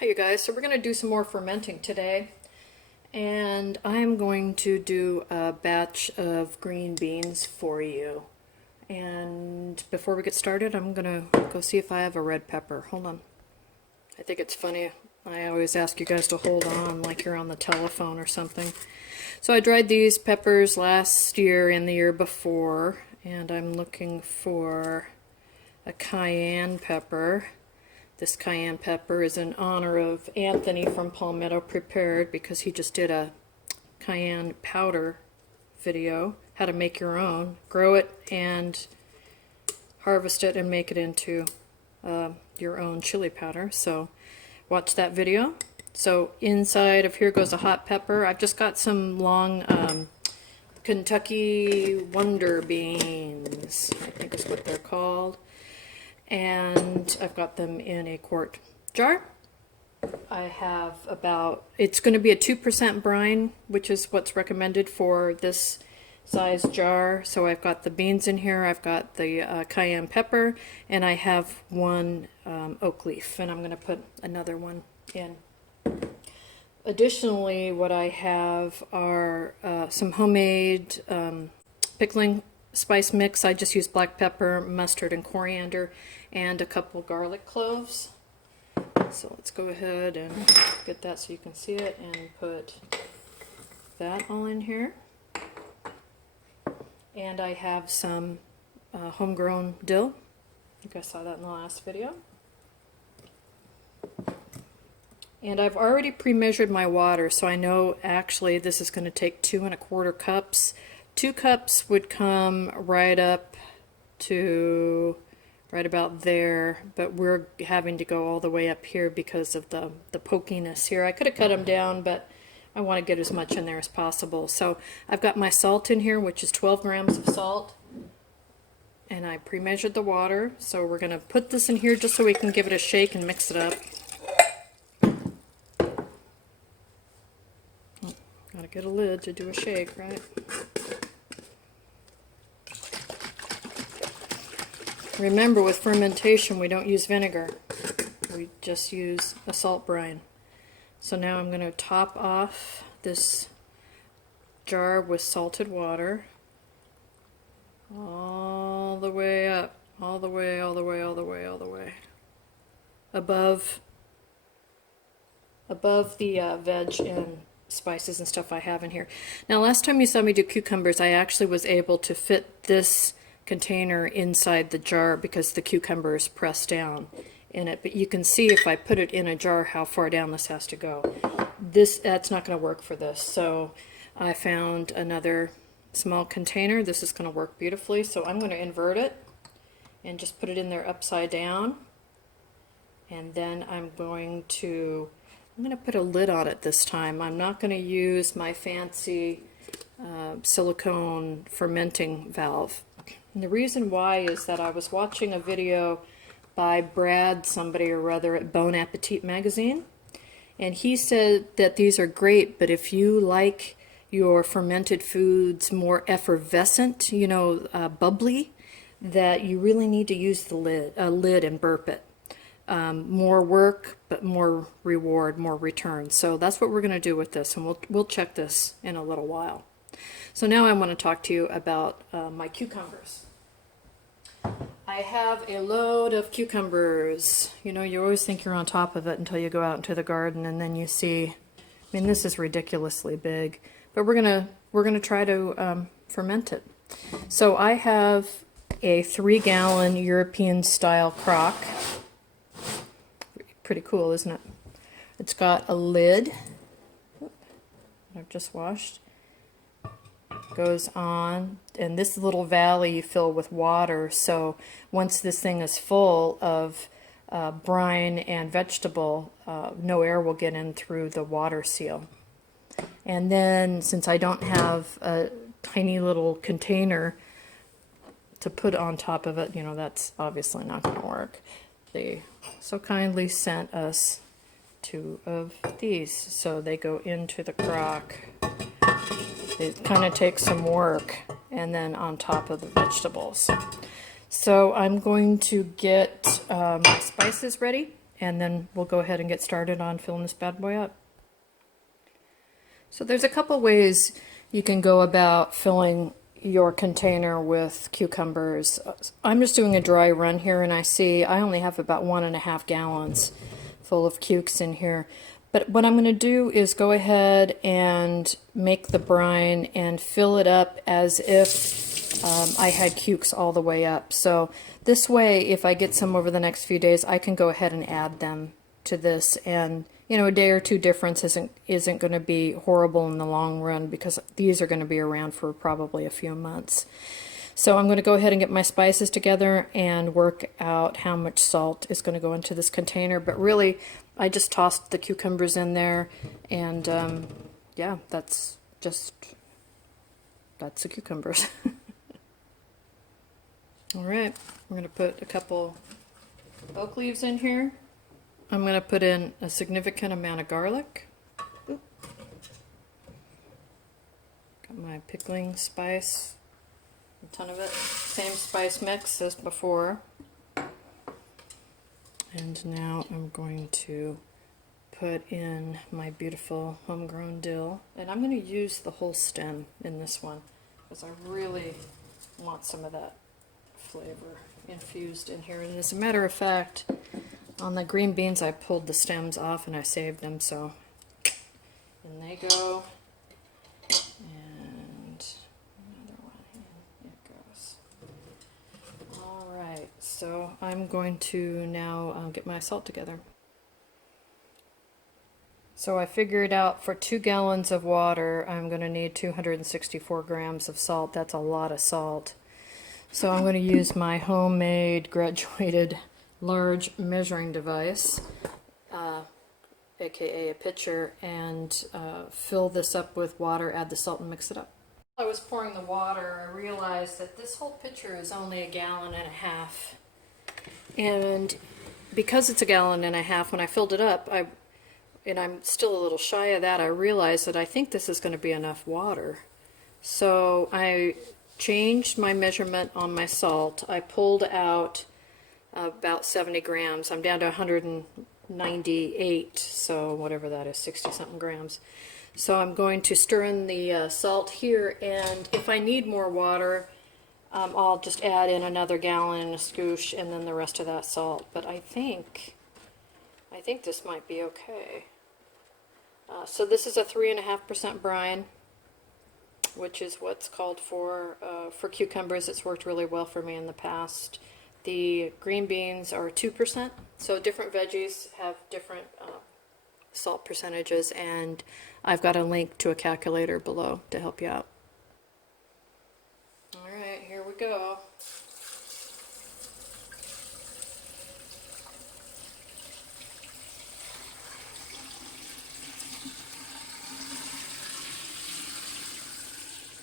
Hi you guys, so we're going to do some more fermenting today, and I'm going to do a batch of green beans for you. And before we get started, I'm going to go see if I have a red pepper. Hold on. I think it's funny, I always ask you guys to hold on like you're on the telephone or something. So I dried these peppers last year and the year before, and I'm looking for a cayenne pepper. This cayenne pepper is in honor of Anthony from Palmetto Prepared, because he just did a cayenne powder video, how to make your own, grow it and harvest it and make it into your own chili powder. So watch that video. So inside of here goes a hot pepper. I've just got some long Kentucky Wonder beans, I think is what they're called. And I've got them in a quart jar. I have about, it's going to be a 2% brine, which is what's recommended for this size jar. So I've got the beans in here, I've got the cayenne pepper, and I have one oak leaf, and I'm going to put another one in. Additionally, what I have are some homemade pickling spice mix. I just use black pepper, mustard, and coriander, and a couple garlic cloves. So let's go ahead and get that so you can see it, and put that all in here. And I have some homegrown dill. You guys saw that in the last video. And I've already pre-measured my water, so I know actually this is going to take 2 1/4 cups. 2 cups would come right up to right about there, but we're having to go all the way up here because of the pokiness here. I could have cut them down, but I want to get as much in there as possible. So I've got my salt in here, which is 12 grams of salt, and I pre-measured the water. So we're going to put this in here just so we can give it a shake and mix it up. Gotta get a lid to do a shake, right? Remember, with fermentation, we don't use vinegar. We just use a salt brine. So now I'm going to top off this jar with salted water all the way up, all the way, all the way, all the way, all the way, above the veg and spices and stuff I have in here. Now, last time you saw me do cucumbers, I actually was able to fit this container inside the jar because the cucumber is pressed down in it, but you can see if I put it in a jar how far down this has to go. That's not going to work for this, so I found another small container. This is going to work beautifully, so I'm going to invert it and just put it in there upside down, and then I'm going to put a lid on it this time. I'm not going to use my fancy silicone fermenting valve. And the reason why is that I was watching a video by Brad somebody or other at Bon Appetit magazine, and he said that these are great, but if you like your fermented foods more effervescent, you know, bubbly, that you really need to use the lid and burp it. More work, but more reward, more return. So that's what we're going to do with this, and we'll check this in a little while. So now I want to talk to you about my cucumbers. I have a load of cucumbers. You know, you always think you're on top of it until you go out into the garden, and then you see, I mean, this is ridiculously big, but we're gonna try to ferment it. So I have a 3-gallon European Style Crock. Pretty cool, isn't it? It's got a lid. I've just washed. Goes on, and this little valley you fill with water, so once this thing is full of brine and vegetable, no air will get in through the water seal. And then, since I don't have a tiny little container to put on top of it, you know, that's obviously not going to work. They so kindly sent us 2 of these, so they go into the crock. It kind of takes some work, and then on top of the vegetables. So I'm going to get my spices ready, and then we'll go ahead and get started on filling this bad boy up. So there's a couple ways you can go about filling your container with cucumbers. I'm just doing a dry run here, and I see I only have about 1.5 gallons full of cukes in here. But what I'm going to do is go ahead and make the brine and fill it up as if I had cukes all the way up. So this way, if I get some over the next few days, I can go ahead and add them to this, and you know, a day or two difference isn't going to be horrible in the long run, because these are going to be around for probably a few months. So I'm going to go ahead and get my spices together and work out how much salt is going to go into this container. But really, I just tossed the cucumbers in there, and yeah, that's the cucumbers. All right, we're going to put a couple oak leaves in here. I'm going to put in a significant amount of garlic. Got my pickling spice, a ton of it. Same spice mix as before. And now I'm going to put in my beautiful homegrown dill. And I'm going to use the whole stem in this one, because I really want some of that flavor infused in here. And as a matter of fact, on the green beans, I pulled the stems off and I saved them, so in they go. And another one, in it goes. Alright, so I'm going to now get my salt together. So I figured out for 2 gallons of water, I'm going to need 264 grams of salt. That's a lot of salt. So I'm going to use my homemade graduated large measuring device, aka a pitcher, and fill this up with water, add the salt, and mix it up. While I was pouring the water, I realized that this whole pitcher is only 1.5 gallons, and because it's 1.5 gallons, when I filled it up, and I'm still a little shy of that, I realized that I think this is going to be enough water. So I changed my measurement on my salt. I pulled out about 70 grams. I'm down to 198, so whatever that is, 60 something grams. So I'm going to stir in the salt here, and if I need more water, I'll just add in another gallon and a scoosh, and then the rest of that salt. But I think this might be okay. So this is a 3.5% brine, which is what's called for cucumbers. It's worked really well for me in the past. The green beans are 2%, so different veggies have different salt percentages, and I've got a link to a calculator below to help you out. Alright, here we go.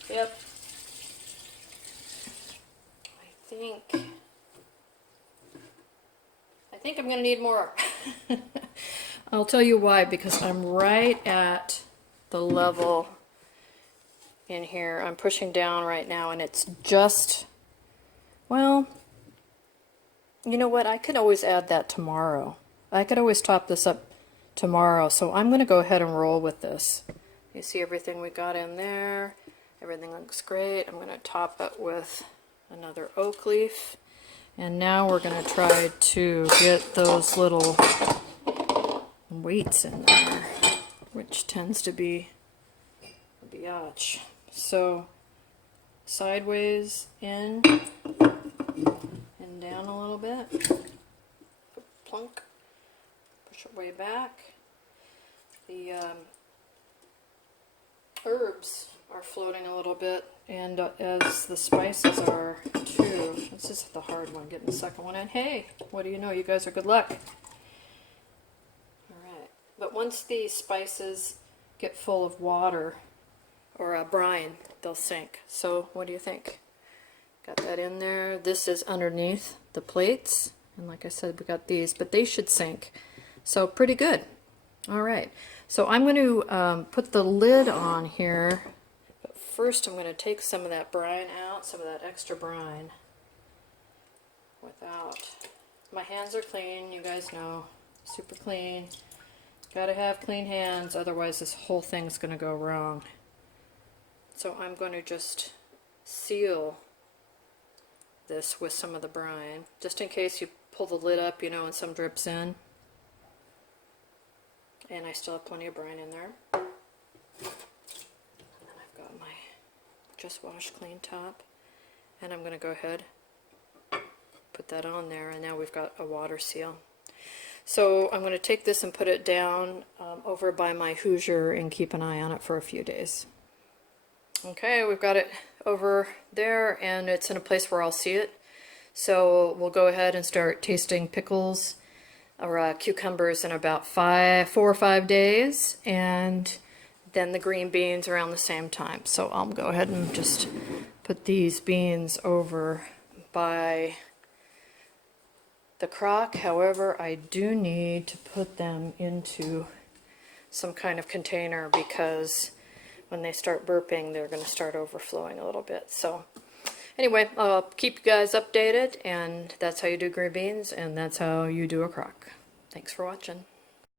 Yep. I think I'm going to need more. I'll tell you why, because I'm right at the level in here. I'm pushing down right now, and it's just, well, you know what? I could always add that tomorrow. I could always top this up tomorrow, so I'm going to go ahead and roll with this. You see everything we got in there. Everything looks great. I'm going to top it with another oak leaf. And now we're going to try to get those little weights in there, which tends to be a biatch. So sideways in and down a little bit. Plunk. Push it way back. The herbs are floating a little bit, and as the spices are too. This is the hard one, getting the second one in. Hey, what do you know? You guys are good luck. Alright, but once these spices get full of water, or brine, they'll sink. So what do you think? Got that in there. This is underneath the plates, and like I said, we got these, but they should sink. So pretty good. Alright, so I'm going to put the lid on here. First, I'm going to take some of that brine out, some of that extra brine. My hands are clean, you guys know. super clean. Gotta have clean hands, otherwise this whole thing's gonna go wrong. So I'm going to just seal this with some of the brine, just in case you pull the lid up, you know, and some drips in. And I still have plenty of brine in there. And then I've got my just washed clean top, and I'm going to go ahead, put that on there, and now we've got a water seal. So I'm going to take this and put it down over by my Hoosier and keep an eye on it for a few days. Okay, we've got it over there, and it's in a place where I'll see it. So we'll go ahead and start tasting pickles or cucumbers in about 4 or 5 days, and then the green beans around the same time. So I'll go ahead and just put these beans over by the crock. However, I do need to put them into some kind of container because when they start burping, they're going to start overflowing a little bit. So anyway, I'll keep you guys updated, and that's how you do green beans, and that's how you do a crock. Thanks for watching.